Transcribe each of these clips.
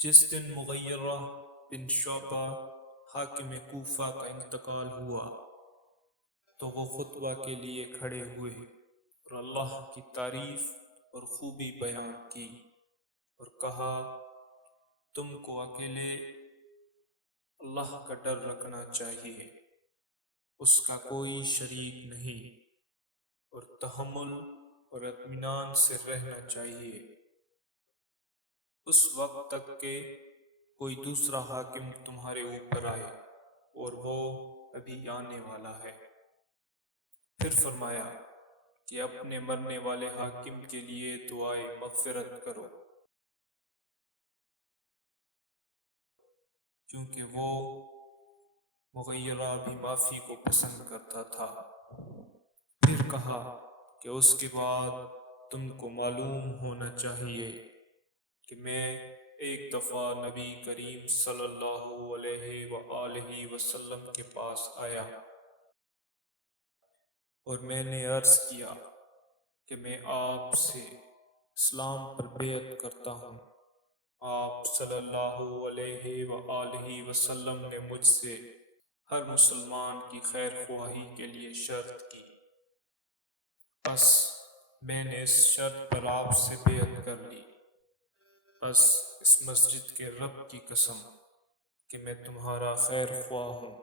جس دن مغیرہ بن شعبہ حاکم کوفہ کا انتقال ہوا تو وہ خطبہ کے لیے کھڑے ہوئے اور اللہ کی تعریف اور خوبی بیان کی اور کہا، تم کو اکیلے اللہ کا ڈر رکھنا چاہیے، اس کا کوئی شریک نہیں، اور تحمل اور اطمینان سے رہنا چاہیے اس وقت تک کہ کوئی دوسرا حاکم تمہارے اوپر آئے، اور وہ ابھی آنے والا ہے۔ پھر فرمایا کہ اپنے مرنے والے حاکم کے لیے دعائے مغفرت کرو، کیونکہ وہ مغیرہ بھی معافی کو پسند کرتا تھا۔ پھر کہا کہ اس کے بعد تم کو معلوم ہونا چاہیے کہ میں ایک دفعہ نبی کریم صلی اللہ علیہ وآلہ وسلم کے پاس آیا اور میں نے عرض کیا کہ میں آپ سے اسلام پر بیعت کرتا ہوں۔ آپ صلی اللہ علیہ وآلہ وسلم نے مجھ سے ہر مسلمان کی خیر خواہی کے لیے شرط کی، بس میں نے اس شرط پر آپ سے بیعت کر لی۔ بس اس مسجد کے رب کی قسم کہ میں تمہارا خیر خواہ ہوں۔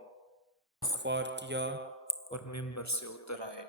اخبار کیا اور ممبر سے اتر آئے۔